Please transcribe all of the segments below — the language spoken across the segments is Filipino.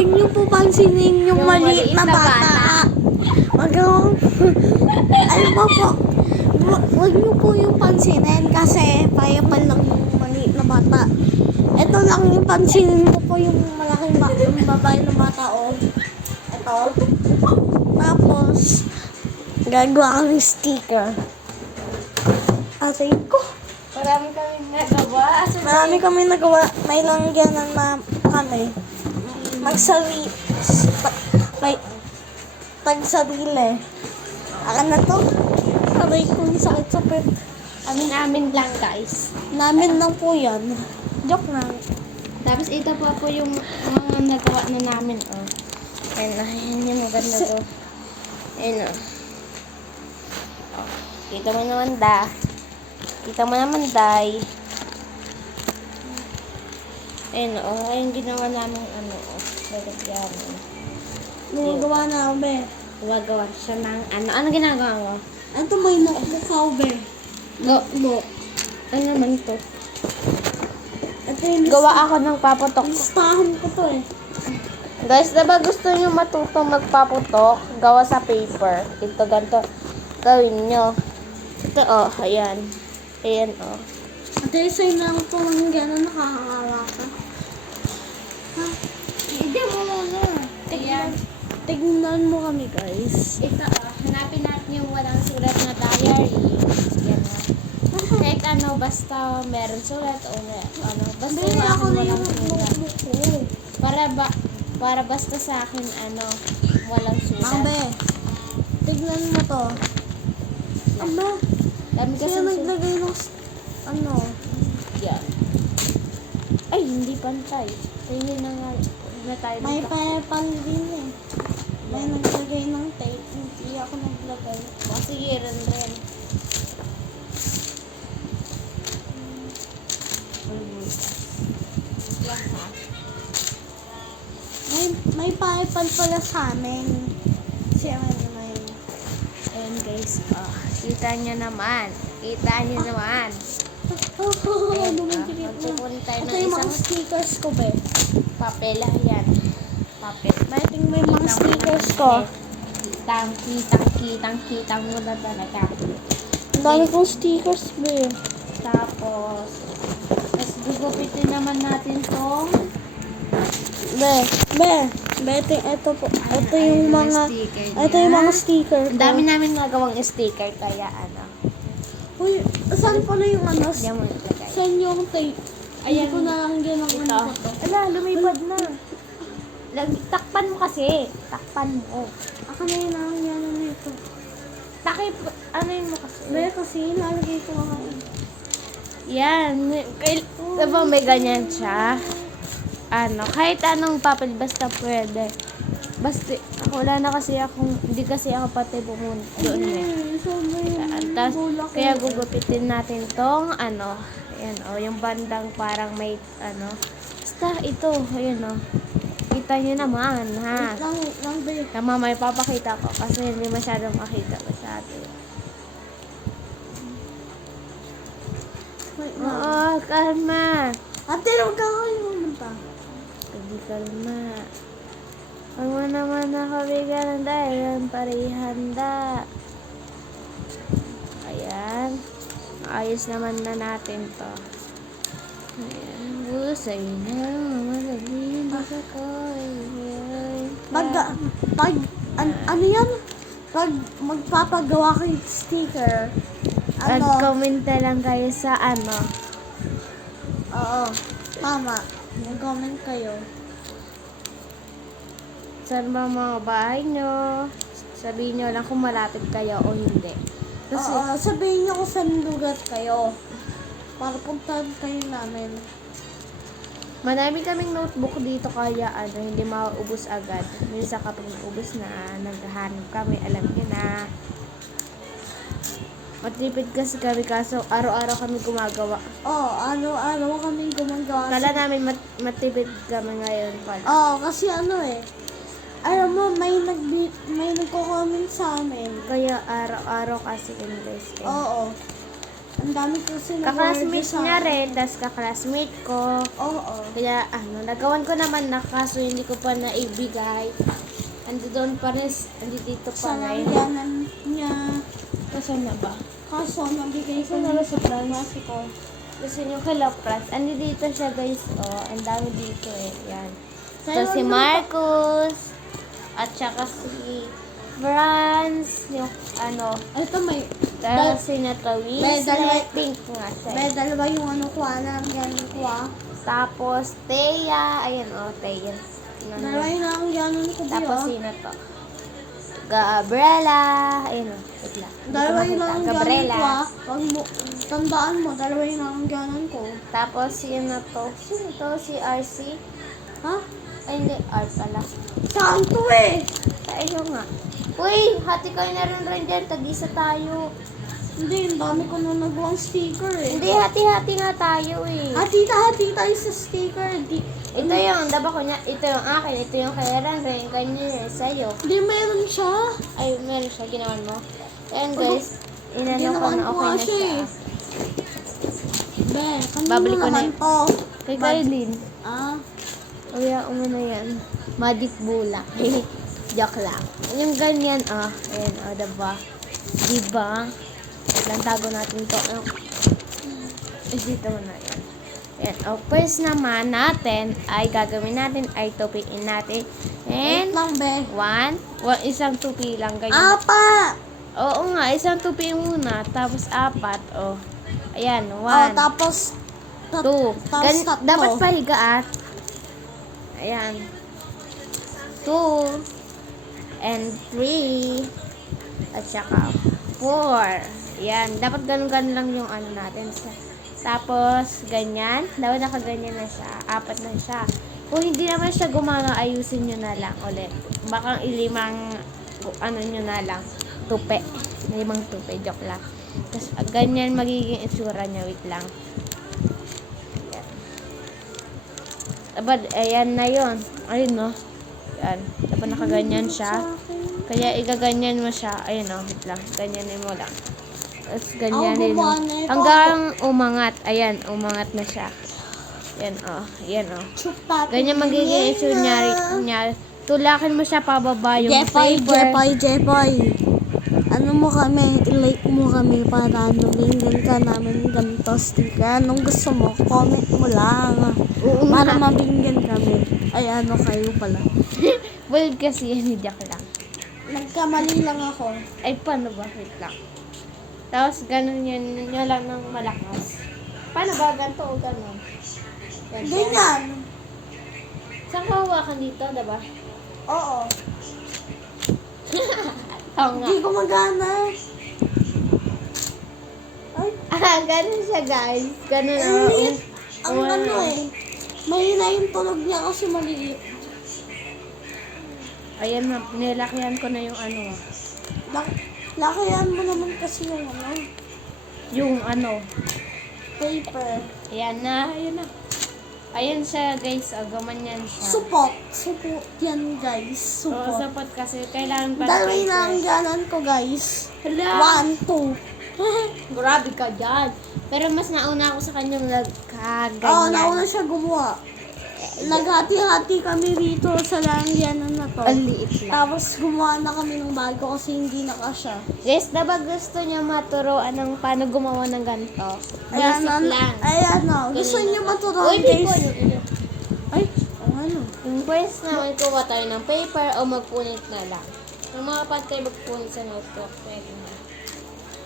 Huwag niyo po pansinin yung maliit na bata. Huwag yung... Ano po? Huwag niyo po yung pansinin kasi payapal lang yung maliit na bata. Ito lang yung pansinin mo po yung malaking yung babae na bata o. Ito. Tapos, gagawa kami sticker. Atay ko. Marami kaming nagawa. Marami kami nagawa. May langyanan na kami. Tagsarili. Akin na to. Aray kong sakit sa pet. Amin lang guys. Namin lang po yan. Joke lang. Tapos ito pa po yung mga nagawa na namin. Oh. Ayun na. Ayun yung maganda po. Ayun o. Kita mo naman Kita mo naman Day. Ayun o. Ayun ginawa namin ano o. Lalagyan o. Nagawa na ako, be. Gumagawa siya ng ano. Ano ginagawa mo? Ito may nakukaw, be. Go. Ano naman to? Ito yung Gawa ako ng paputok. listahan ko to eh. Guys, diba gusto nyo matutong magpaputok? Gawa sa paper. Ito, ganito. Gawin nyo. Ito, oh. Ayan. Ayan, oh. Ate, sa'yo na ako lang gano'n nakakawa ka. Ha? Hindi mo muna. Ayan. Tignan mo kami, guys. Ito, oh. Hanapin natin yung walang sulat na diary. Yan, oh. Kahit ano, basta meron sulat o ano. Basta Be, ako na yung walang sulat. notebook ko. Para basta sa akin, ano, walang sulat. Ambe, tignan mo to. Aba, Dami kasi siya naglagay ng ano. yan. Ay, hindi pantay. Tingin na nga na tayo May dito. payapal din eh. May naglagay ng tape. Hindi ako naglagay. O, sige, rin. Yan, ha. May payapal pala sa amin. Siya may. Ayan, guys. Oh, kita nyo naman. Ayan, magpupuli tayo Ito ng yung mga isang stickers ko, be. papel. Ayan. Papel. May mga stickers ko. Kitang mo na talaga. Ang dami kong stickers, be. Tapos, gugupitin naman natin tong Ito po. Ito yung mga, ito yung mga sticker ko. Ang dami namin nagawang sticker, kaya ano. Uy, saan pala yung ano? Diyan mo nilagay. Saan yung tape? Ayan ko na lang din ang Ito. ano ko to. Ala, lumipad na. Takpan mo kasi. Takpan mo. Ako na yun ang yan nito. Takip, ano yun mo kasi? Be, kasi nalagay ko lang. Yan. Diba may ganyan siya? Ano, kahit anong papel, basta pwede. Basta, wala na kasi akong, hindi kasi ako pati pumunta doon eh. Tapos, kaya gugupitin natin tong, ano, ayan o, yung bandang parang may, ano, basta ito, ayan o. Kita nyo naman, ha? Lang, be. Tama, may papakita ko kasi hindi masyadong makita ko sa atin. Wait, Oo, kalma. Ate, huwag ka kayo pumunta. Hindi kalma. Huwag mo naman ako bigyan dahil ang parihanda. Ayan. Ayos naman na natin to. Ayan. Busay na. Mamalagin ako. Ano yan? Pag magpapagawa kayo ng sticker, ano? Comment na lang kayo sa ano. Oo, tama. Mag-comment kayo. Saan ba mga bahay nyo? Sabihin nyo lang kung malapit kayo o hindi. Kasi, Oo, sabihin niyo kung saan lugar kayo. Para puntahan kayo namin. marami kaming notebook dito kaya ano, hindi mauubos agad. Minsan kapag naubos na, naghahanap kami, alam niyo na. Matipid kasi kami kaso araw-araw kami gumagawa. Oo, araw-araw kami gumagawa. Kala namin matipid kami ngayon pala. Oo, kasi ano eh. Alam mo, may nagko-comment sa amin. Kaya araw-araw kasi yun guys. Oo. Ang dami kasi na Kaklasmate niya rin, tas kaklasmate ko. Oo. Kaya nagawan ko naman na kaso hindi ko pa naibigay. Andi doon pa rin, andi dito pa Sa rin. langyanan niya. Kaso na ba? Kaso, nabigay ko Saan na na sa sa plans? klase ko. Gusto nyo kay Lapras. Andi dito siya guys. Oh, ang dami dito eh. Yan. Tayo So si lang- Marcus. At saka si Franz. Yung ano. Ito may, Tapos si Nata May dalawa- Weasley. Pink nga siya. may dalawa yung ano ko, langyanan ko ah. Tapos Thea. Ayan oh, Thea. Dalawa yung langyanan ko Tapos biyo. sino to? Gabriela. Ayun o. Wait lang. Hindi ko Dalawa yung makita. langyanan Gabriela. ko ah. Pag mo, tandaan mo, dalawa yung langyanan ko. Tapos sino to? Sino to? Si RC? Ha? Ay hindi. R pala. Saan to eh? Tayo nga. Uy! Hati kayo na rin dyan. Tag-isa tayo. Hindi, ang dami ko na nagawang sticker eh. Hindi. Hati-hati nga tayo eh. Hati tayo sa sticker. Ito yung. Daba ko niya. Ito yung akin. Ito yung kay Ren. Kanya yung sa'yo. Hindi, meron siya. Ay, meron siya. Ginawan mo. Ayan guys. Inano ko Ginawan na ko okay nga na siya siya. eh. Be, kanino Babalik ko na naman yun. to? Kay Kailin. Ah, Kaya umuna yan. Madik bulak. Joke lang. Yung ganyan, ayan, diba? Diba? Lang tago natin to. Dito mo na yan. Ayan, first naman natin, ay gagawin natin, ay tupiin natin. wait And, lang be. isang tupi lang, ganyan. Apa! Oo nga, isang tupi muna, tapos apat, Ayan, Oh, 1, tapos, 2. tapos tatlo. Dapat pahiga Ayan. 2 and 3 at saka 4. Ayan. Dapat ganun-ganun lang yung ano natin. Tapos, ganyan. Dapat nakaganyan na siya. 4 na siya. Kung hindi naman siya gumana, ayusin nyo na lang ulit. Baka ilimang, ano nyo na lang, tupe. 5 tupe. Joke lang. Tapos, ganyan magiging itsura niya. Wait lang. Ayan. Dapat, ayan na yun. Ayun, no? Ayan. Dapat nakaganyan siya. Kaya, igaganyan mo siya. Ayun, no? Wait lang. Ganyanin mo lang. Tapos, ganyanin mo. gumawa na ito. Hanggang umangat. Ayan, umangat na siya. Ayan, Ayan, Ganyan magiging itsura niya. Tulakin mo siya pababa yung paper. Jepay. Ano mo kami, i-like mo kami para bigyan ka namin ganito sticker. Anong gusto mo, comment mo lang. Oo Para nga. mabigyan kami. Ay, ano kayo pala. Well, kasi yan, joke lang. Nagkamali lang ako. Ay, paano ba? Wait lang. Tapos, ganun yun nyo lang ng malakas. Paano ba? Ganito o ganun? Ganyan. Saan ka hawakan dito, diba? Oo. Oo nga. Hindi ko magana. Ay, Ganun siya, guys. Ganun, ang liit. Ang Wow. ano eh. Mahina yung tunog niya kasi maliit. Ayan, nilakihan ko na yung ano. Lakayan mo naman kasi yung ano, Yung ano. paper. Ayan na. Ayan na. Ayan siya, guys. Gumanyan siya. Support. Support yan, guys. Oo, Support. sapat kasi. Kailangan pa Dalawa na ang ganan ko, guys. Hala. 1, 2. Grabe ka dyan. Pero mas nauna ako sa kanyang nagkaganyan. Oo, nauna siya gumawa. Naghati-hati kami rito sa langyanan na to. Ang liit lang. Tapos gumawa na kami ng bago kasi hindi na kasya. Guys, diba gusto niya maturuan ng paano gumawa ng ganito? Basic lang. Ayan na. Gusto Ganun. niyo maturuan, Uy, guys? people. Ay, ano? Yung first na, kuha tayo ng paper o magpunit na lang. Yung mga pantay magpunit sa notebook. Pwede na.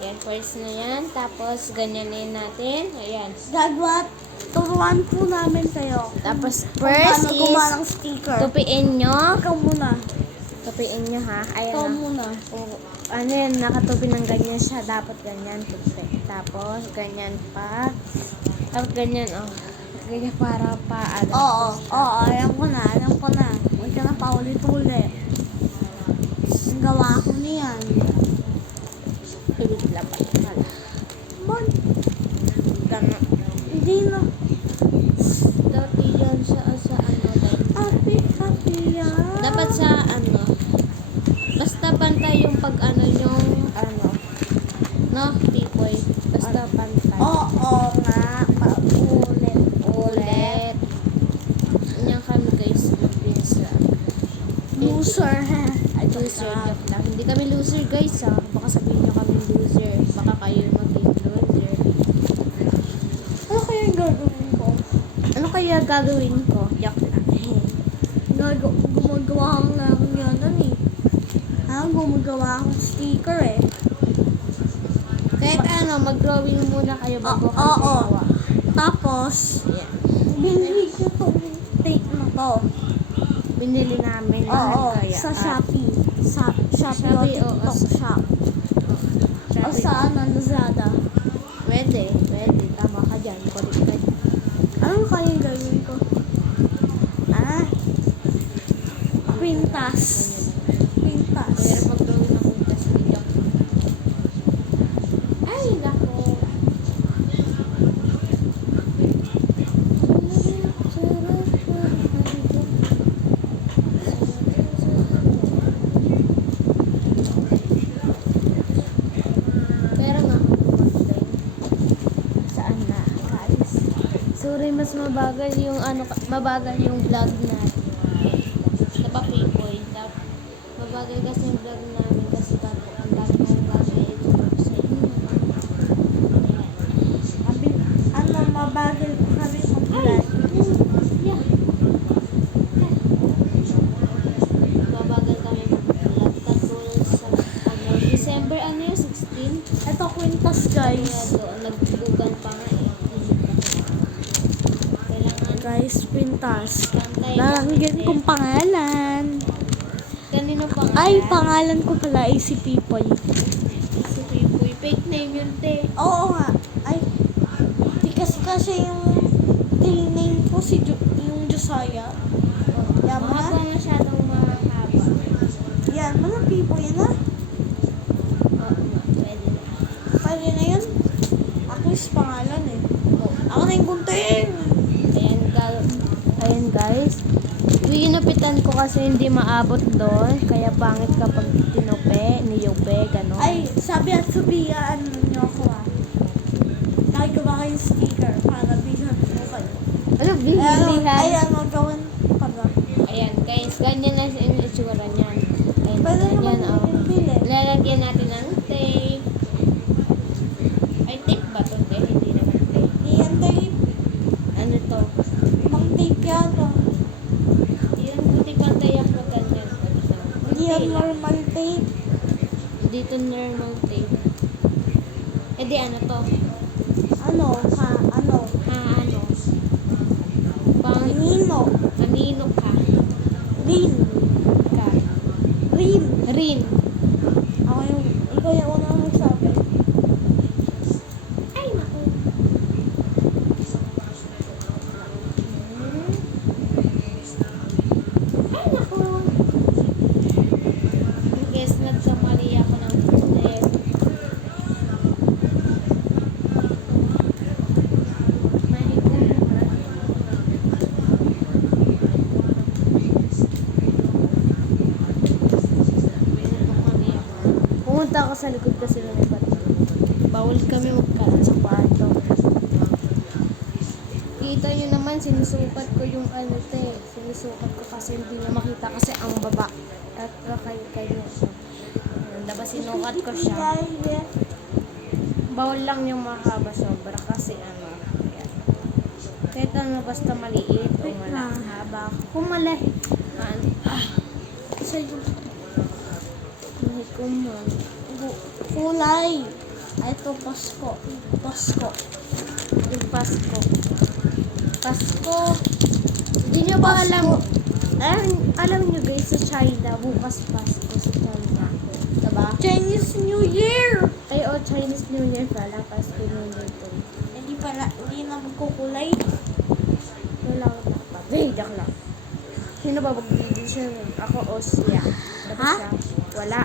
Yan, first na yan. Tapos, ganyanin natin. Ayan. Gagawa, turuan po namin kayo. Tapos, Kung first paano gumawa is, ng sticker. tupiin nyo. Ikaw muna. Tupiin nyo, ha? Ayan Ikaw na. muna. Ano yan, nakatupi ng ganyan siya. Dapat ganyan, tupi. Tapos, ganyan pa. Tapos, ganyan, Ganyan para pa, Oo, alam ko na. Huwag ka na paulit-ulit. Gawa ko niyan. Ulit lang pa. Man, Ganun. hindi na. Dati yan siya sa like, Happy yan. dapat sa basta pantay yung pag yung no, tipoy. Basta pantay. loser. Ay, Loser, joke lang. Hindi kami loser guys ha. Baka sabihin nyo kami loser. Baka kayo maging loser. Ano kaya yung gagawin ko? Ano kaya gagawin ko? Joke lang. Gumagawa akong lang yan eh. Gumagawa akong sticker eh. Kahit ano, mag-drawing muna kayo bago kayo Oo. gumawa. Tapos, Ayan. binili ko tong tape na to. Binili namin. Oo, lahat kaya. sa Shopee. Sa Shopee o Shopee, oo. TikTok shop. O Shopee. sa Lazada. Pwede. Tama ka dyan. Kulit ka dyan. Ano kaya yung gagawin ko? Quintas. Quintas. Pero mag-drawing ako kasi video. Ay, nako. Pero nga ako mag-drawing. Saan na, guys? Sorry, mas mabagal yung mabagal yung vlog natin. Diba, Pipoy? Mabagal kasi yung vlog namin kasi bago ang dami kong gagawin sa inyo. Mabagal pa kami mag-vlog. Yeah. Mabagal kami mag-vlog. Katulad sa December, ano yun? 16? Ito quintas Kaya guys. doon, nagdugan pa nga eh. Kailangan Guys, quintas. kantay. Lalagyan kong pangalan. Kanino pangalan? Ay, pangalan ko pala ay si Pipoy. Si Pipoy. Fake name yun, te. Oo nga. Ay, di kasi yung name ko yung Josiah. Yan, Mahaba masyadong mahaba. Yan, mga Pipoy na. Oo nga, pwede na. Pwede na yun. Ako is pangalan eh. Ako na yung gunting. Ayan guys. Ginupitan ko kasi hindi maabot doon. Kaya pangit kapag niyupe, gano'n. Ay, sabi at Sophia, ano nyo ako Nagawa kayo sticker para bilhan ko kayo. Ano, bilihan? Ay, ano, gawin pala. Ayan guys, ganyan na yung itsura niyan. Ayan, Pwede naman ganyan, oh. yung pili. Lalagyan natin ng tape. Ay, tape ba ito? Hindi naman tape. Iyan tape. Ano to? Mang tape yata. Yan, buti pantay ako ganyan. Hindi yan normal tape. Dito normal tape. Eh di ano to? Ano? Ano? Kanino? Kanino ka? Rin. Ka? Rin. Rin. Ikaw yung unang magsabi. Ay, naku. Ay, naku. Guess nagkamali ako ng step. Pumunta ako sa likod kasi ng iba't bawal kami magkalat sa kwarto. Kita nyo naman, sinusukat ko yung ano te. Sinusukat ko kasi hindi niya makita kasi ang baba. At kayo. Diba sinukat ko siya. Bawal lang yung mahaba sobra kasi ano. Yan. Kahit ano basta maliit o malahaba. Kung malahi. Sa'yo. Hindi ko man. Kulay. Ay, ito, Pasko. Yung Pasko. Pasko. Hindi nyo ba alam? Alam nyo guys, sa China, bukas Pasko sa China. Diba? Chinese New Year! Ay, Chinese New Year pala. Pasko New Year to. Hindi na magkukulay. Wala ko dapat. Hey, dak lang. Sino ba mag-decision? Ako o siya? Dapat Ha? siya. Wala.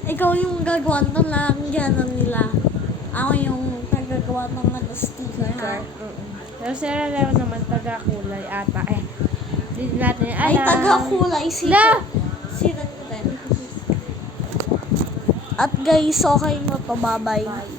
Ikaw yung gagawa ng langyanan nila. Ako yung tagagawa ng sticker, ha? Pero sila lang naman taga-kulay ata. Hindi natin alam. Ay, taga-kulay. La! Sino din? At guys, okay mo to. Bye-bye.